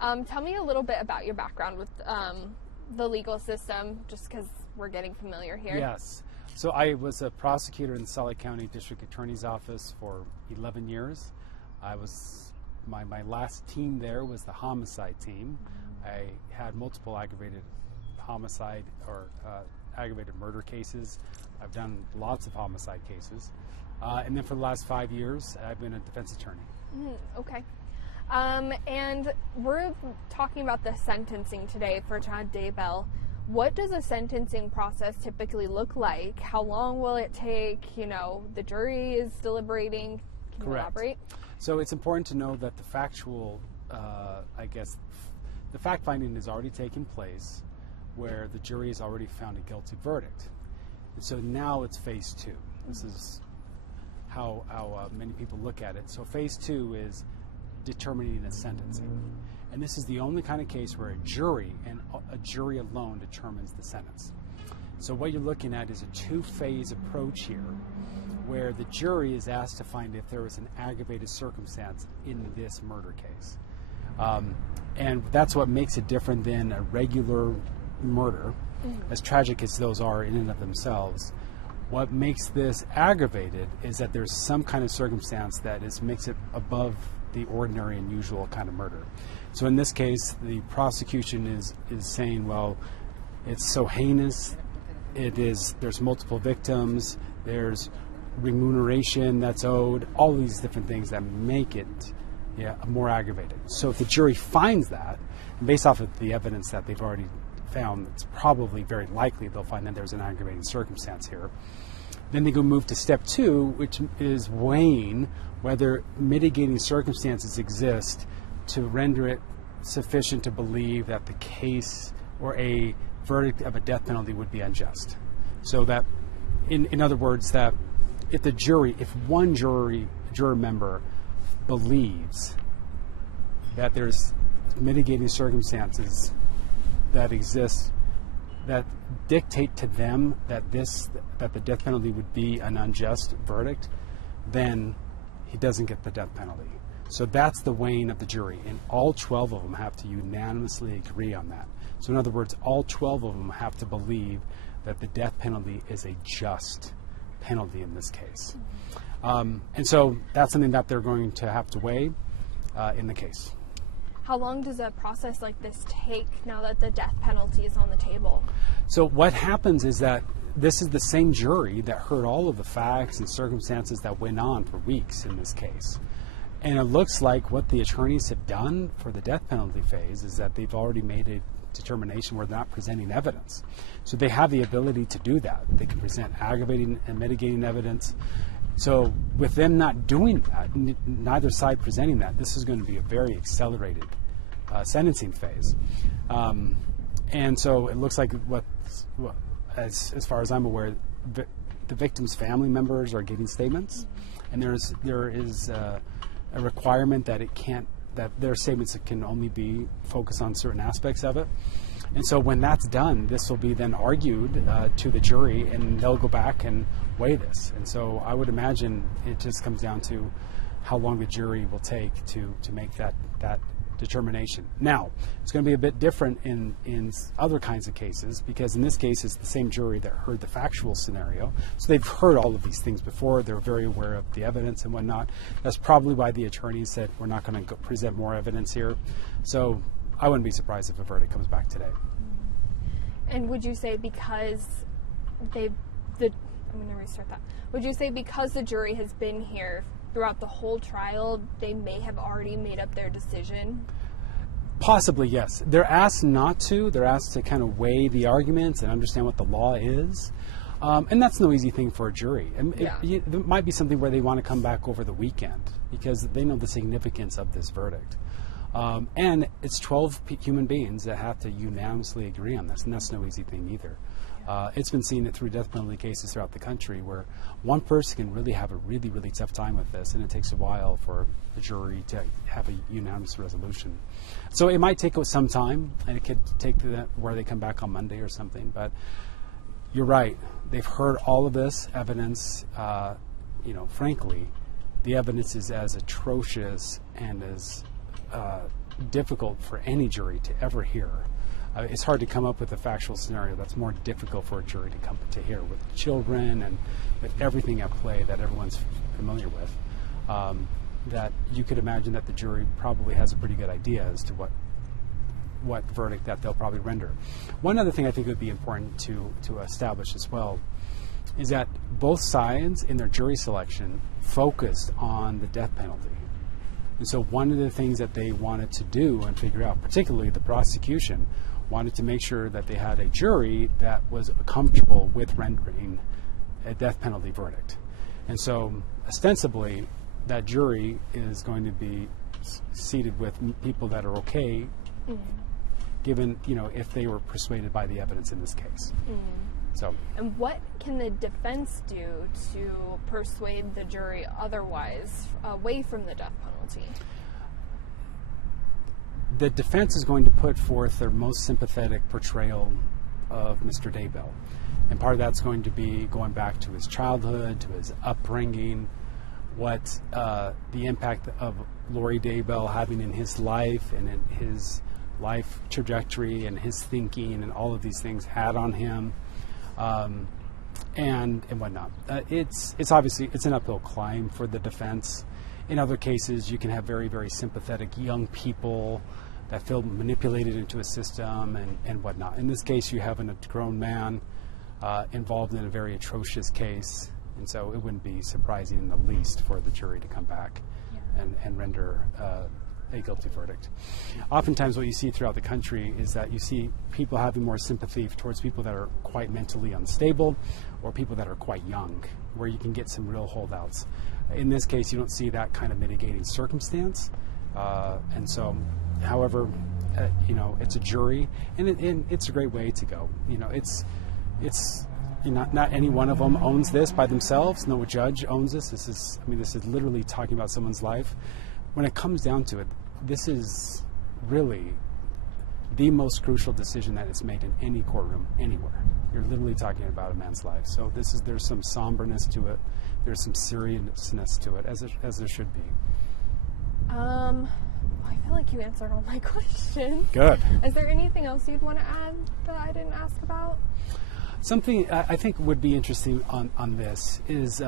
Tell me a little bit about your background with the legal system, just because we're getting familiar here. Yes. So I was a prosecutor in the Salt Lake County District Attorney's Office for 11 years. I was, my last team there was the homicide team. I had multiple aggravated homicide or aggravated murder cases. I've done lots of homicide cases. And then for the last 5 years, I've been a defense attorney. Okay. And we're talking about the sentencing today for Chad Daybell. What does a sentencing process typically look like? How long will it take? You know, the jury is deliberating. Can you elaborate? So it's important to know that the factual, the fact finding has already taken place where the jury has already found a guilty verdict. And so now it's phase two. This is how many people look at it. So phase two is determining the sentencing. And this is the only kind of case where a jury and a jury alone determines the sentence. So what you're looking at is a two-phase approach here where the jury is asked to find if there was an aggravated circumstance in this murder case. And that's what makes it different than a regular murder, as tragic as those are in and of themselves. What makes this aggravated is that there's some kind of circumstance that makes it above the ordinary and usual kind of murder. So in this case, the prosecution is saying, well, it's so heinous, there's multiple victims, there's remuneration that's owed, all these different things that make it more aggravated. So if the jury finds that, based off of the evidence that they've already found, it's probably very likely they'll find that there's an aggravating circumstance here. Then they go move to step two, which is weighing whether mitigating circumstances exist to render it sufficient to believe that the case or a verdict of a death penalty would be unjust. So that, in other words, that if one juror member believes that there's mitigating circumstances that exist that dictate to them that the death penalty would be an unjust verdict, then he doesn't get the death penalty. So that's the weighing of the jury, and all 12 of them have to unanimously agree on that. So in other words, all 12 of them have to believe that the death penalty is a just penalty in this case. And so that's something that they're going to have to weigh in the case. How long does a process like this take now that the death penalty is on the table? So what happens is that this is the same jury that heard all of the facts and circumstances that went on for weeks in this case. And it looks like what the attorneys have done for the death penalty phase is that they've already made a determination where they're not presenting evidence. So they have the ability to do that. They can present aggravating and mitigating evidence. So with them not doing that, neither side presenting that, this is going to be a very accelerated sentencing phase. And so it looks like as far as I'm aware, the victim's family members are giving statements, and there is a requirement that their statements can only be focused on certain aspects of it. And so when that's done, this will be then argued to the jury, and they'll go back and weigh this. And so I would imagine it just comes down to how long the jury will take to make that determination. Now, it's going to be a bit different in other kinds of cases, because in this case it's the same jury that heard the factual scenario. So they've heard all of these things before. They're very aware of the evidence and whatnot. That's probably why the attorneys said we're not going to present more evidence here. So I wouldn't be surprised if a verdict comes back today. And would you say because I'm going to restart that. Would you say because the jury has been here throughout the whole trial, they may have already made up their decision? Possibly, yes. They're asked not to. They're asked to kind of weigh the arguments and understand what the law is. And that's no easy thing for a jury. It might be something where they want to come back over the weekend because they know the significance of this verdict. And it's 12 human beings that have to unanimously agree on this, and that's no easy thing either. It's been seen through death penalty cases throughout the country where one person can really have a really, really tough time with this, and it takes a while for the jury to have a unanimous resolution. So it might take some time, and it could take where they come back on Monday or something, but you're right. They've heard all of this evidence. Frankly, the evidence is as atrocious and as difficult for any jury to ever hear. It's hard to come up with a factual scenario that's more difficult for a jury to come to hear, with children and with everything at play that everyone's familiar with, that you could imagine that the jury probably has a pretty good idea as to what verdict that they'll probably render. One other thing I think would be important to establish as well is that both sides in their jury selection focused on the death penalty. And so one of the things that they wanted to do and figure out, particularly the prosecution, wanted to make sure that they had a jury that was comfortable with rendering a death penalty verdict. And so ostensibly, that jury is going to be seated with people that are okay, given, if they were persuaded by the evidence in this case. So. And what can the defense do to persuade the jury otherwise, away from the death penalty? The defense is going to put forth their most sympathetic portrayal of Mr. Daybell. And part of that's going to be going back to his childhood, to his upbringing, what the impact of Lori Daybell having in his life and in his life trajectory and his thinking and all of these things had on him, and whatnot. It's obviously, it's an uphill climb for the defense. In other cases, you can have very, very sympathetic young people that feel manipulated into a system and whatnot. In this case, you have a grown man involved in a very atrocious case, and so it wouldn't be surprising in the least for the jury to come back and render a guilty verdict. Oftentimes what you see throughout the country is that you see people having more sympathy towards people that are quite mentally unstable or people that are quite young, where you can get some real holdouts. In this case, you don't see that kind of mitigating circumstance. And so, however, it's a jury, and it's a great way to go. Not any one of them owns this by themselves. No judge owns this. This is literally talking about someone's life. When it comes down to it, this is really the most crucial decision that is made in any courtroom anywhere. You're literally talking about a man's life. So there's some somberness to it. There's some seriousness to it, as there should be. I feel like you answered all my questions. Good. Is there anything else you'd want to add that I didn't ask about? Something I think would be interesting on this is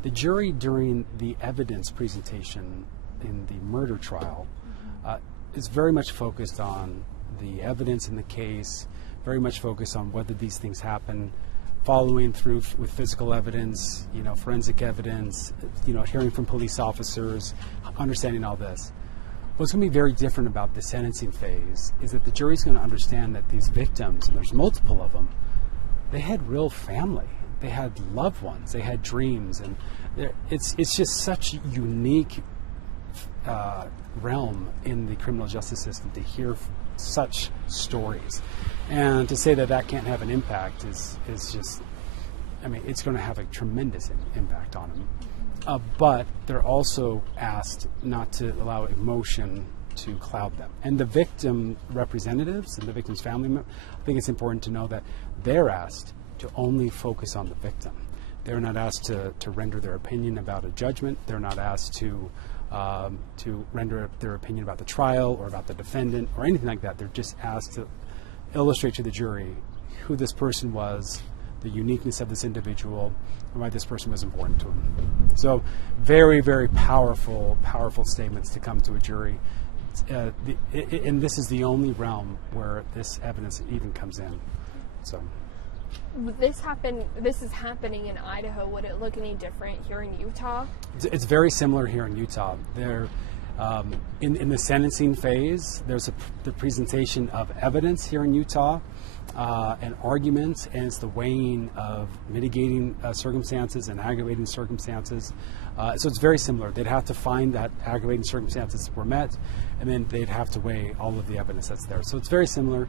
the jury during the evidence presentation in the murder trial is very much focused on the evidence in the case, very much focused on whether these things happen, following through with physical evidence, forensic evidence, hearing from police officers, understanding all this. What's going to be very different about the sentencing phase is that the jury's going to understand that these victims, and there's multiple of them, they had real family. They had loved ones. They had dreams. And it's just such a unique realm in the criminal justice system to hear such stories. And to say that can't have an impact is just, it's going to have a tremendous impact on them. But they're also asked not to allow emotion to cloud them. And the victim representatives and the victim's family members, I think it's important to know that they're asked to only focus on the victim. They're not asked to render their opinion about a judgment. They're not asked to render their opinion about the trial or about the defendant or anything like that. They're just asked to illustrate to the jury who this person was, the uniqueness of this individual, and why this person was important to him. So very, very powerful statements to come to a jury. And this is the only realm where this evidence even comes in. So this is happening in Idaho. Would it look any different here in Utah? It's very similar here in Utah. There, in the sentencing phase, there's the presentation of evidence here in Utah, and arguments, and it's the weighing of mitigating circumstances and aggravating circumstances. So it's very similar. They'd have to find that aggravating circumstances were met, and then they'd have to weigh all of the evidence that's there. So it's very similar.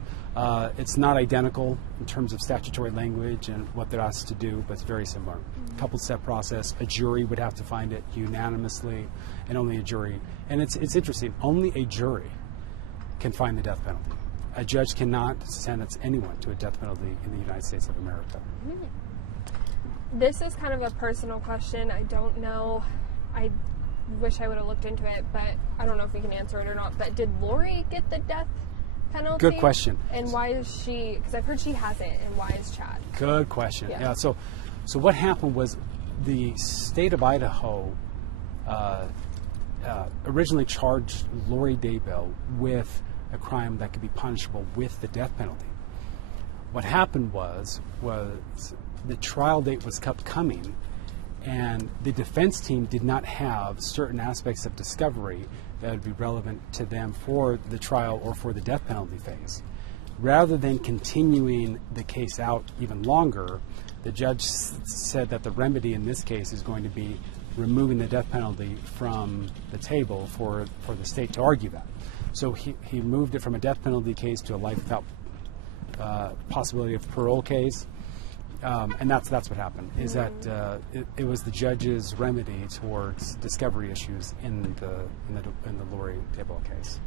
It's not identical in terms of statutory language and what they're asked to do, but it's very similar. Couple-step process. A jury would have to find it unanimously, and only a jury. And it's interesting. Only a jury can find the death penalty. A judge cannot sentence anyone to a death penalty in the United States of America. This is kind of a personal question. I don't know. I wish I would have looked into it, but I don't know if we can answer it or not. But did Lori get the death penalty? Good question. And why is she? Because I've heard she hasn't. And why is Chad? Good question. Yeah. So what happened was the state of Idaho originally charged Lori Daybell with a crime that could be punishable with the death penalty. What happened was the trial date was kept coming, and the defense team did not have certain aspects of discovery that would be relevant to them for the trial or for the death penalty phase. Rather than continuing the case out even longer, the judge said that the remedy in this case is going to be removing the death penalty from the table for the state to argue that. So he moved it from a death penalty case to a life without possibility of parole case. And that's what happened, is that it was the judge's remedy towards discovery issues in the Lori Daybell case.